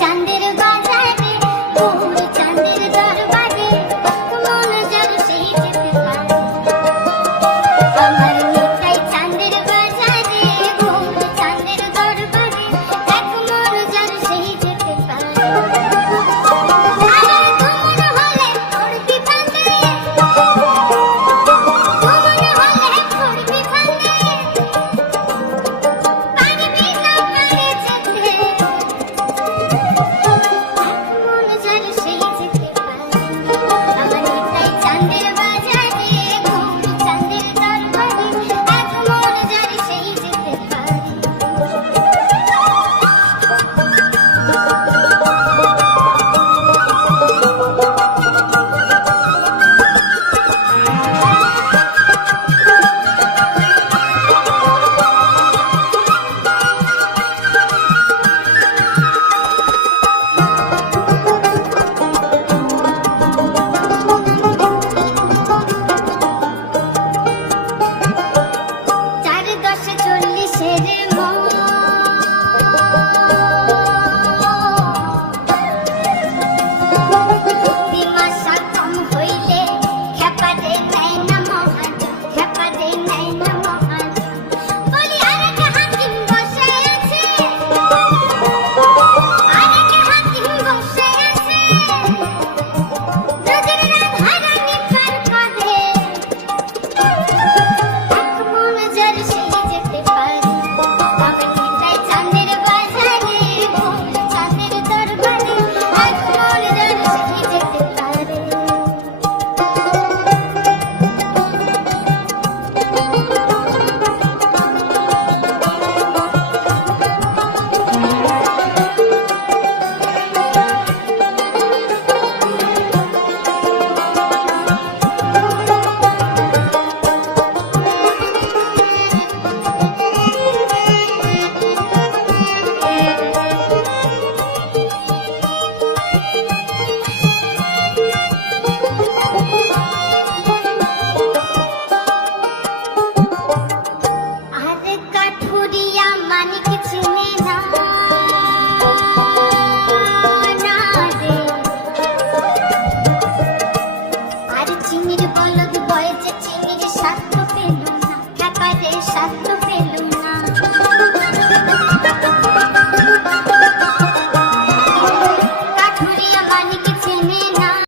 চাঁদের বাজারে গৌর চাঁদের দরবারে মন যার সেই যেতে পারে। আমার নিতাই চাঁদের বাজারে গৌর চাঁদের দরবারে এক মন যার সেই যেতে পারে। আমার তুমন হলে পড়বি ফাঁদে, তুমন হলে পড়বি ফাঁদে, পারবি না পারে যেতে, মন যার সেই যেতে পারে। আমার নিতাই চাঁদের বাজারে গৌর চাঁদের দরবারে এক মন যার সেই যেতে পারে। চার দশে 40-এর দিমাশা কম হইলে খেপা দে নেয় না মহাজন, খেপা দে নেয় না মহাজন। বলি আরেক হাকিম বসে আছে, আরেক হাকিম বসে আছে, রোজের রাত হারানি পার করে এক মন যার সেই যেতে পারে। আমার নিতাই চাঁদের বাজারে গৌর চাঁদের দরবারে এক মন যার সেই যেতে পারে। আর কাঠুরিয়া মানিক চিনে না রে, আর চিনির বলদ বয়েছে চিনির সাথে